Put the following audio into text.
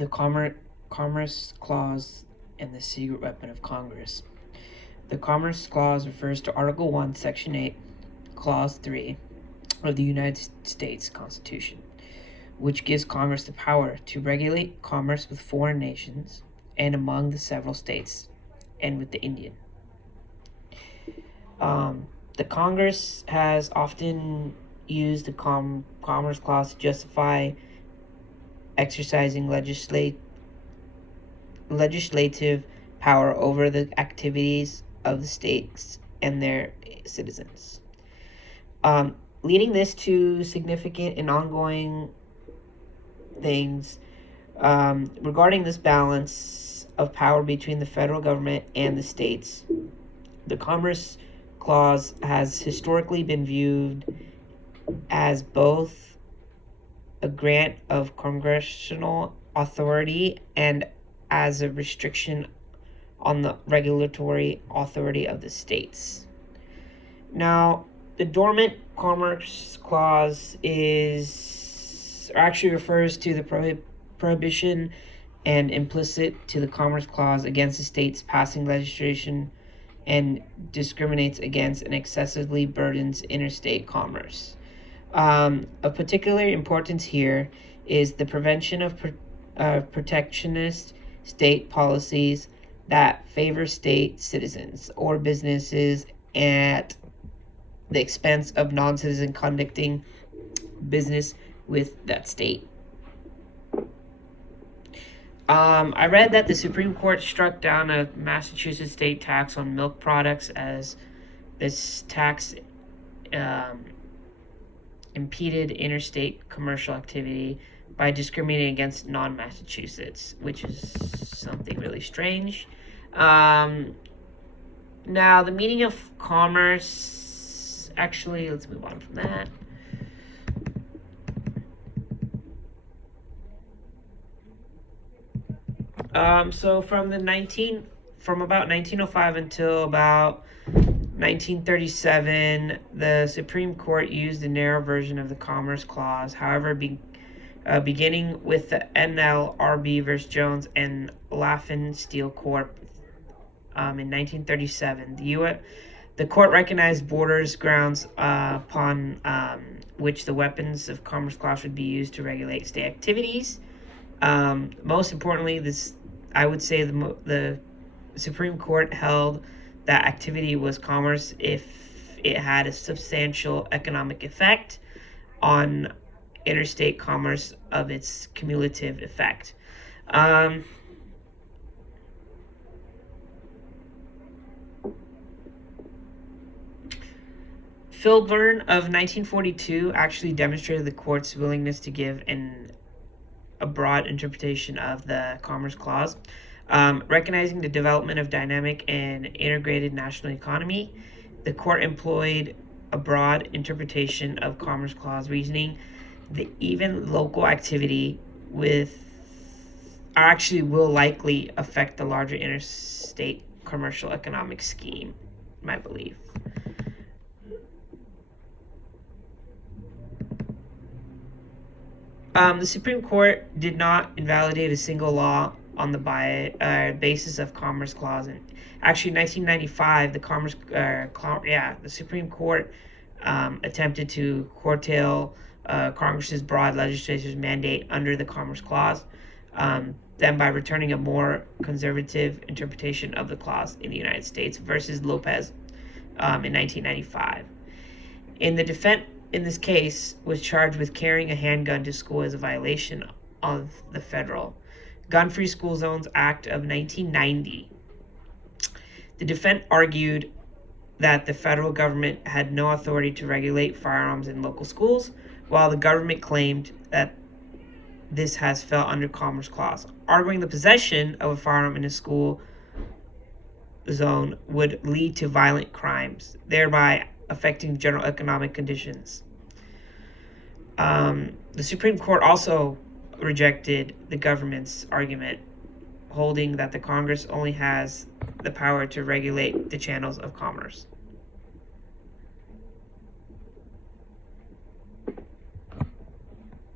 the Commerce Clause and the secret weapon of Congress. The Commerce Clause refers to Article 1, Section 8, Clause 3 of the United States Constitution, which gives Congress the power to regulate commerce with foreign nations and among the several states and with the Indian. The Congress has often used the Commerce Clause to justify exercising legislative power over the activities of the states and their citizens, leading this to significant and ongoing things regarding this balance of power between the federal government and the states. The Commerce Clause has historically been viewed as both a grant of congressional authority and as a restriction on the regulatory authority of the states. Now, the Dormant Commerce Clause actually refers to the prohibition and implicit to the Commerce Clause against the states passing legislation and discriminates against and excessively burdens interstate commerce. Of particular importance here is the prevention of protectionist state policies that favor state citizens or businesses at the expense of non-citizen conducting business with that state. I read that the Supreme Court struck down a Massachusetts state tax on milk products as this tax impeded interstate commercial activity by discriminating against non-Massachusetts, which is something really strange. Now, the meaning of commerce, actually, let's move on from that. So from about 1905 until about 1937, the Supreme Court used a narrow version of the Commerce Clause. However, beginning with the NLRB versus Jones and Laughlin Steel Corp. In 1937, the court recognized borders grounds upon which the weapons of Commerce Clause would be used to regulate state activities. Most importantly, I would say the Supreme Court held that activity was commerce if it had a substantial economic effect on interstate commerce of its cumulative effect. Filburn of 1942 actually demonstrated the court's willingness to give a broad interpretation of the Commerce Clause, recognizing the development of dynamic and integrated national economy. The court employed a broad interpretation of Commerce Clause reasoning that even local activity will likely affect the larger interstate commercial economic scheme, my belief. The Supreme Court did not invalidate a single law on the basis of Commerce Clause. And actually, in 1995, the Supreme Court attempted to curtail Congress's broad legislature's mandate under the Commerce Clause, then by returning a more conservative interpretation of the clause in the United States versus Lopez in 1995. The defendant in this case was charged with carrying a handgun to school as a violation of the Federal Gun-Free School Zones Act of 1990. The defendant argued that the federal government had no authority to regulate firearms in local schools, while the government claimed that this has fell under Commerce Clause, arguing the possession of a firearm in a school zone would lead to violent crimes, thereby affecting general economic conditions. The Supreme Court also rejected the government's argument, holding that the Congress only has the power to regulate the channels of commerce.